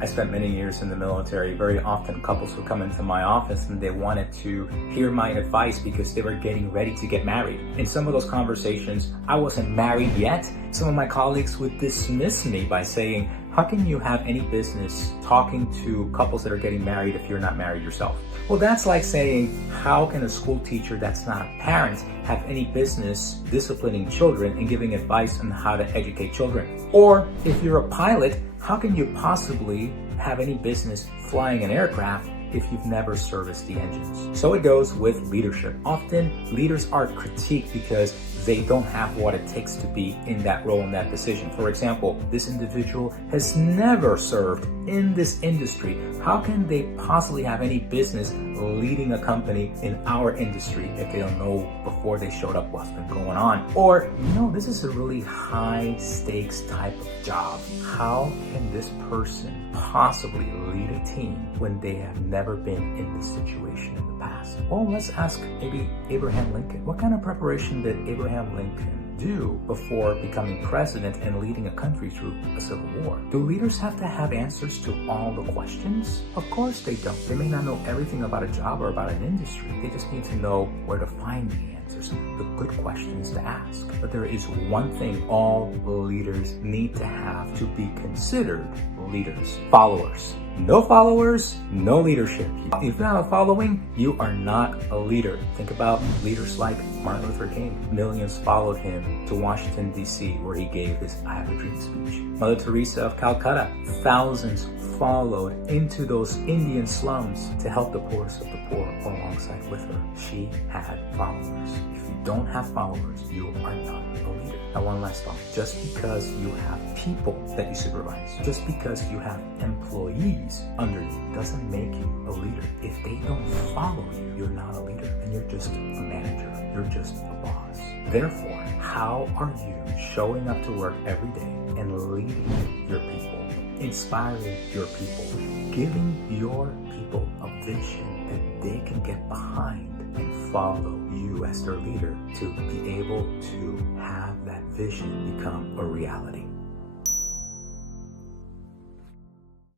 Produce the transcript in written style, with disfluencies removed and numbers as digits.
I spent many years in the military. Very often couples would come into my office and they wanted to hear my advice because they were getting ready to get married. In some of those conversations, I wasn't married yet. Some of my colleagues would dismiss me by saying, how can you have any business talking to couples that are getting married if you're not married yourself? Well, that's like saying, how can a school teacher that's not a parent have any business disciplining children and giving advice on how to educate children? Or if you're a pilot, how can you possibly have any business flying an aircraft if you've never serviced the engines? So it goes with leadership. Often leaders are critiqued because they don't have what it takes to be in that role, in that position. For example, this individual has never served in this industry. How can they possibly have any business leading a company in our industry if they don't know before they showed up what's been going on? Or, this is a really high stakes type of job. How can this person possibly lead a team when they have never been in this situation in the past? Well, let's ask maybe Abraham Lincoln. What kind of preparation did Abraham Lincoln do before becoming president and leading a country through a civil war? Do leaders have to have answers to all the questions? Of course they don't. They may not know everything about a job or about an industry. They just need to know where to find the answers, the good questions to ask. But there is one thing all leaders need to have to be considered leaders: followers. No followers, no leadership. If you have a following, you are not a leader. Think about leaders like Martin Luther King. Millions followed him to Washington, D.C., where he gave his I Have a Dream speech. Mother Teresa of Calcutta. Thousands followed into those Indian slums to help the poorest of the poor alongside with her. She had followers. If you don't have followers, you are not a leader. Now, one last thought. Just because you have people that you supervise, just because you have employees under you, doesn't make you a leader. If they don't follow you, you're not a leader, and you're just a manager. You're just a boss. Therefore, how are you showing up to work every day and leading your people, inspiring your people, giving your people a vision that they can get behind and follow you as their leader to be able to have that vision become a reality?